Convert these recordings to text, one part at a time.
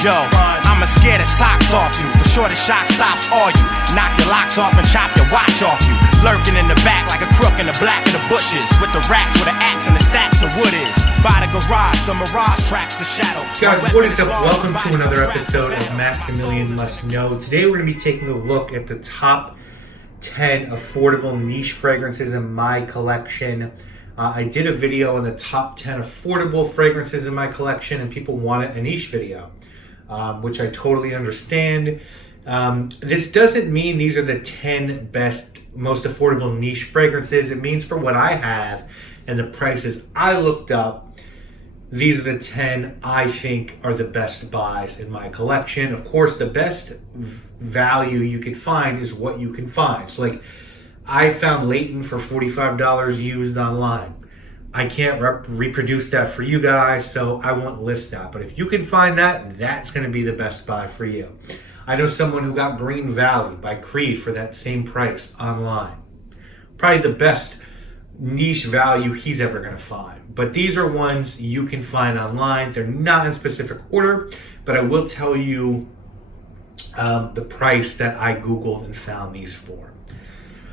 Yo, I'ma scare the socks off you. For sure the shot stops all you. Knock your locks off and chop your watch off you. Lurking in the back like a crook in the black of the bushes. With the rats with the axe and the stacks of wood is. By the garage, the mirage tracks the shadow. Guys, what is up? Welcome to another episode of Maximilian Must Know. Today we're going to be taking a look at the top 10 affordable niche fragrances in my collection. I did a video on the top 10 affordable fragrances in my collection and people wanted a niche video, which I totally understand. This doesn't mean these are the 10 best, most affordable niche fragrances. It means for what I have and the prices I looked up, these are the 10 I think are the best buys in my collection. Of course, the best value you could find is what you can find. So like, I found Leighton for $45 used online. I can't reproduce that for you guys, so I won't list that. But if you can find that, that's going to be the best buy for you. I know someone who got Green Valley by Creed for that same price online. Probably the best niche value he's ever going to find. But these are ones you can find online. They're not in specific order, but I will tell you the price that I Googled and found these for.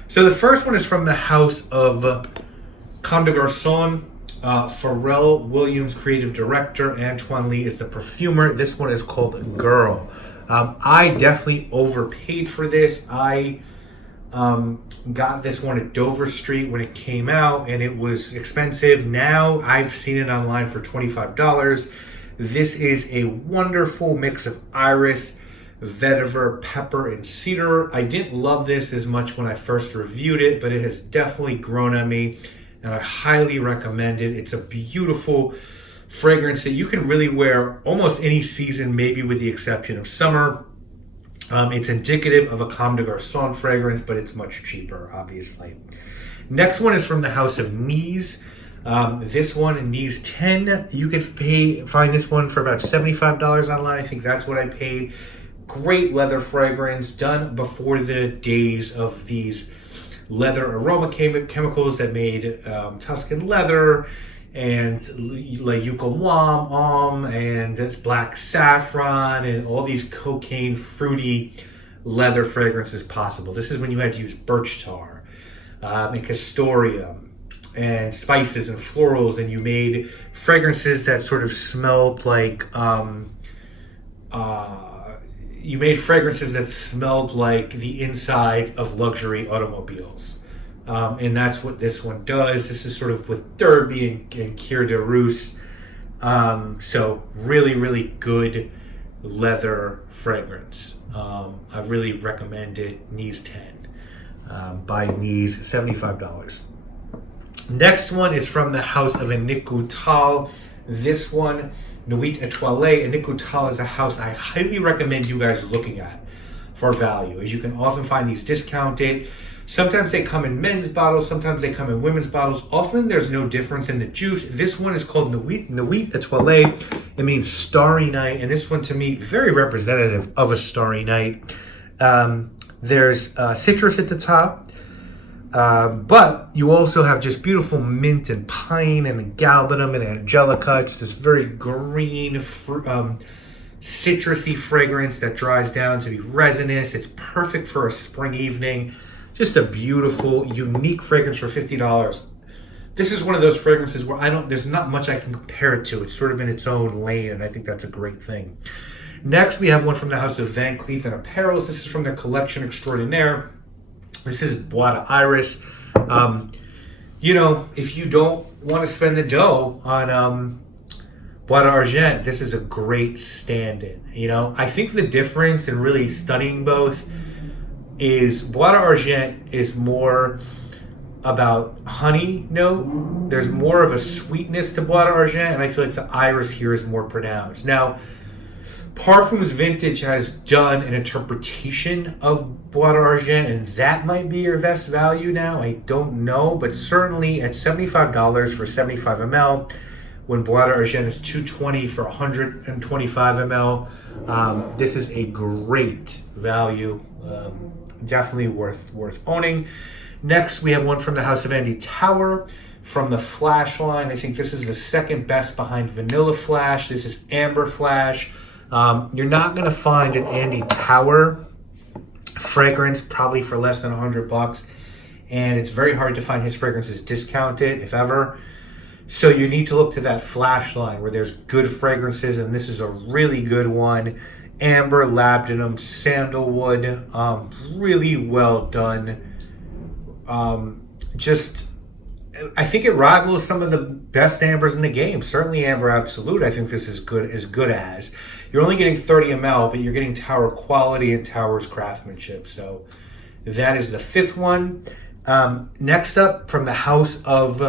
So the first one is from the house of Comme des Garçons. Pharrell Williams, creative director. Antoine Lee is the perfumer. This one is called Girl. I definitely overpaid for this. I got this one at Dover Street when it came out and it was expensive. Now I've seen it online for $25. This is a wonderful mix of iris, vetiver, pepper, and cedar. I didn't love this as much when I first reviewed it, but it has definitely grown on me and I highly recommend it. It's a beautiful fragrance that you can really wear almost any season, maybe with the exception of summer. It's indicative of a Comme des Garçons fragrance, but it's much cheaper, obviously. Next one is from the house of Knees. This one, Knees 10. You can find this one for about $75 online. I think that's what I paid. Great leather fragrance, done before the days of these leather aroma chemicals that made Tuscan leather and like Yucca Wam and it's black saffron and all these cocaine fruity leather fragrances possible. This is when you had to use birch tar and castoreum and spices and florals, and you made fragrances that sort of smelled like the inside of luxury automobiles. And that's what this one does. This is sort of with Derby and Kier de Rousse. So really, really good leather fragrance. I really recommend it. Knees 10 by Knees, $75. Next one is from the house of Annick Goutal. This one, Nuit Etoilée. Annick Goutal is a house I highly recommend you guys looking at for value, as you can often find these discounted. Sometimes they come in men's bottles, sometimes they come in women's bottles. Often there's no difference in the juice. This one is called Nuit Etoilée. It means starry night, and this one to me, very representative of a starry night. There's citrus at the top, but you also have just beautiful mint and pine and galbanum and angelica. It's this very green, citrusy fragrance that dries down to be resinous. It's perfect for a spring evening. Just a beautiful, unique fragrance for $50. This is one of those fragrances where there's not much I can compare it to. It's sort of in its own lane, and I think that's a great thing. Next, we have one from the house of Van Cleef & Apparels. This is from their collection extraordinaire. This is Bois d'Iris. If you don't want to spend the dough on Bois d'Argent, this is a great stand-in. I think the difference in really studying both is Bois d'Argent is more about honey note. There's more of a sweetness to Bois d'Argent, and I feel like the iris here is more pronounced. Now, Parfums Vintage has done an interpretation of Bois d'Argent, and that might be your best value now. I don't know, but certainly at $75 for 75 ml, when Bois d'Argent is $220 for 125 ml, this is a great value. Definitely worth owning. Next, we have one from the house of Andy Tower from the Flash line. I think this is the second best behind Vanilla Flash. This is Amber Flash. You're not going to find an Andy Tower fragrance probably for less than $100, and it's very hard to find his fragrances discounted, if ever. So you need to look to that Flash line where there's good fragrances, and this is a really good one. Amber, labdanum, sandalwood, really well done. I think it rivals some of the best ambers in the game. Certainly Amber Absolute, I think this is good as. You're only getting 30 ml, but you're getting Tower quality and Tower's craftsmanship. So that is the fifth one. Next up, from the house of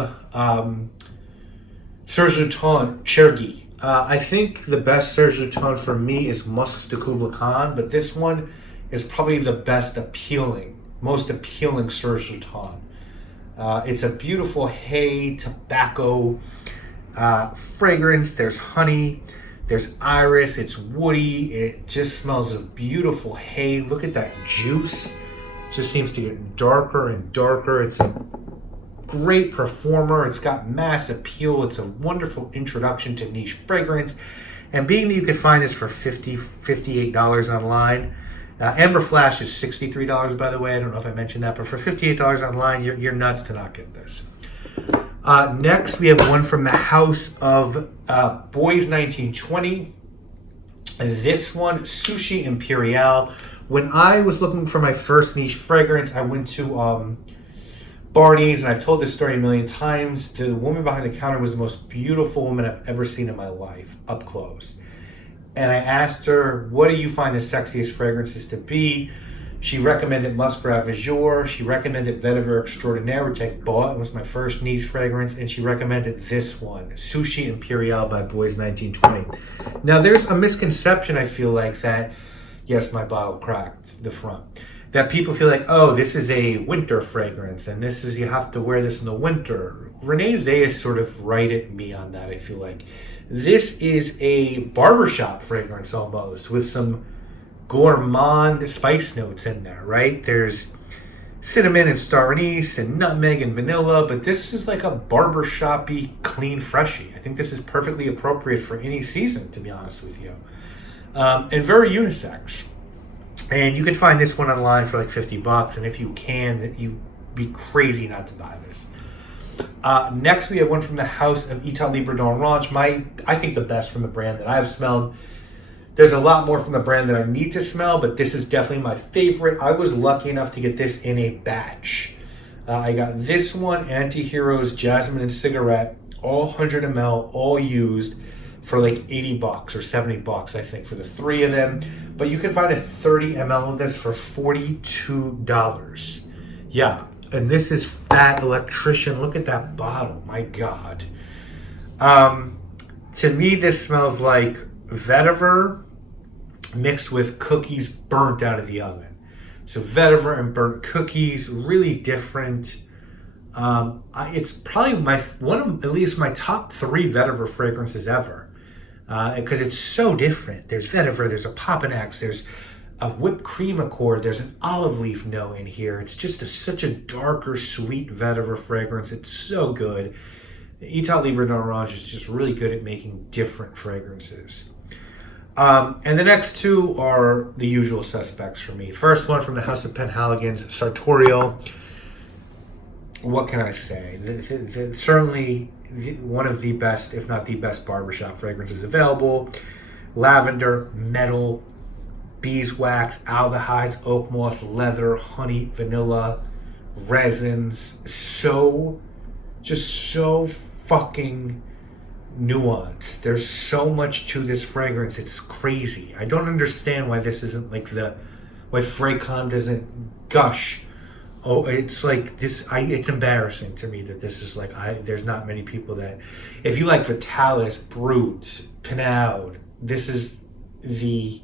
Serge Luton, Chergy. I think the best Serge Luton for me is Musks de Kubla Khan, but this one is probably the most appealing Serge Luton. It's a beautiful hay tobacco fragrance. There's honey, there's iris, it's woody. It just smells of beautiful hay. Look at that juice. It just seems to get darker and darker. It's a great performer. It's got mass appeal. It's a wonderful introduction to niche fragrance. And being that you can find this for $58 online, Amber Flash is $63, by the way. I don't know if I mentioned that, but for $58 online, you're nuts to not get this. Next, we have one from the house of Boys 1920. This one, Sushi Imperial. When I was looking for my first niche fragrance, I went to Barney's, and I've told this story a million times. The woman behind the counter was the most beautiful woman I've ever seen in my life, up close. And I asked her, what do you find the sexiest fragrances to be? She recommended Muscat Vizure. She recommended Vetiver Extraordinaire, which I bought. It was my first niche fragrance. And she recommended this one, Sushi Imperial by Boys 1920. Now, there's a misconception, I feel like, that, yes, my bottle cracked the front, that people feel like, oh, this is a winter fragrance, and this is, you have to wear this in the winter. Renee Zayas sort of right at me on that, I feel like. This is a barbershop fragrance almost, with some gourmand spice notes in there, right? There's cinnamon and star anise and nutmeg and vanilla, but this is like a barbershop-y, clean freshie. I think this is perfectly appropriate for any season, to be honest with you. And very unisex. And you can find this one online for like $50, and if you can, you'd be crazy not to buy this. Next, we have one from the house of Etat Libre d'Orange. I think the best from the brand that I've smelled. There's a lot more from the brand that I need to smell, but this is definitely my favorite. I was lucky enough to get this in a batch. I got this one, Anti-Heroes Jasmine and Cigarette, all 100 ml, all used, for like $80 or $70, I think, for the three of them. But you can find a 30 ml of this for $42. Yeah, and this is Fat Electrician. Look at that bottle, my God. To me, this smells like vetiver mixed with cookies burnt out of the oven. So vetiver and burnt cookies, really different. It's probably at least my top 3 vetiver fragrances ever. Because it's so different. There's vetiver, there's a Popinax, there's a whipped cream accord, there's an olive leaf note in here. It's just such a darker, sweet vetiver fragrance. It's so good. Etat Libre d'Orange is just really good at making different fragrances. And the next two are the usual suspects for me. First one from the House of Penhaligon's, Sartorial. What can I say? Certainly one of the best, if not the best, barbershop fragrances available. Lavender, metal, beeswax, aldehydes, oak moss, leather, honey, vanilla, resins. So fucking nuanced. There's so much to this fragrance. It's crazy. I don't understand why this isn't like why Fraycon doesn't gush. Oh, it's like this. It's embarrassing to me that this is like. There's not many people that. If you like Vitalis, Brut, Pinaud, this is the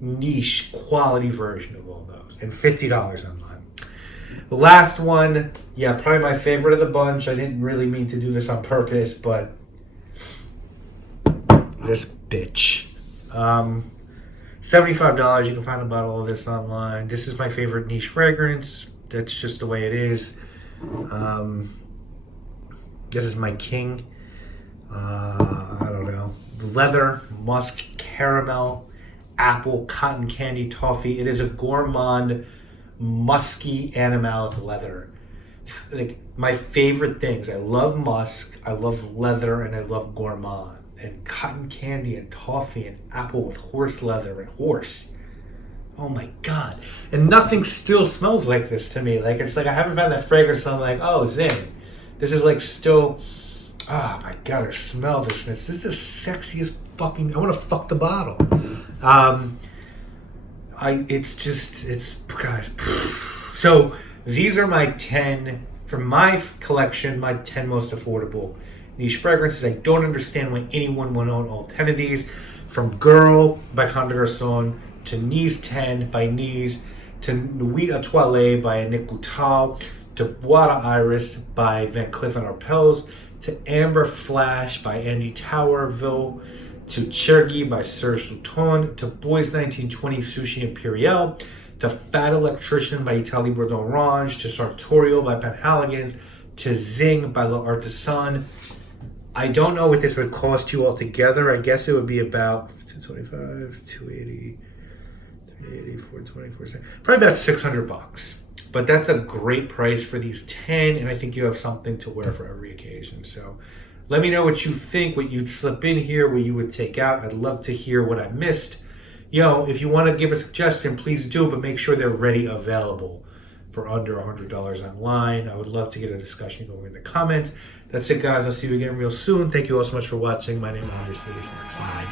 niche quality version of all those, and $50 online. The last one, yeah, probably my favorite of the bunch. I didn't really mean to do this on purpose, but this bitch. $75. You can find a bottle of this online. This is my favorite niche fragrance. That's just the way it is. This is my king. I don't know. Leather, musk, caramel. apple, cotton candy, toffee. It is a gourmand, musky, animalic leather. Like, my favorite things. I love musk, I love leather, and I love gourmand. And cotton candy and toffee and apple with horse leather and horse. Oh my God. And nothing still smells like this to me. Like, it's like I haven't found that fragrance, so I'm like, oh, zing. This is like still, oh my God, I smell this. This is sexy as fucking, I want to fuck the bottle. It's guys. So these are my 10, from my collection, my 10 most affordable niche fragrances. I don't understand why anyone would own all 10 of these. From Girl by Comme des Garçons, to Nise 10 by Nise, to Nuit à Toilette by Nick Goutal, to Bois d'Iris by Van Cleef & Arpels, to Amber Flash by Andy Towerville, to Chergy by Serge Luton, to Boys 1920 Sushi Imperial, to Fat Electrician by Italie Bourdon Orange, to Sartorial by Penhaligon's, to Zing by L'Artisan. I don't know what this would cost you altogether. I guess it would be about $225, $280, $380, $424, probably about $600. But that's a great price for these 10, and I think you have something to wear for every occasion. So let me know what you think, what you'd slip in here, what you would take out. I'd love to hear what I missed. If you want to give a suggestion, please do, but make sure they're ready, available for under $100 online. I would love to get a discussion going in the comments. That's it, guys. I'll see you again real soon. Thank you all so much for watching. My name, obviously, is Maximilian.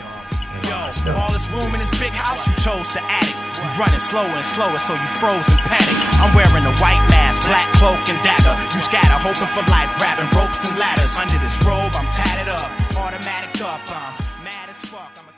Yo, all this room in this big house, you chose to add it. You running slower and slower, so you froze and panic. I'm wearing a white mask, black cloak and dagger. You scatter, hoping for life, grabbing ropes and ladders. Under this robe, I'm tatted up, automatic up. I'm mad as fuck.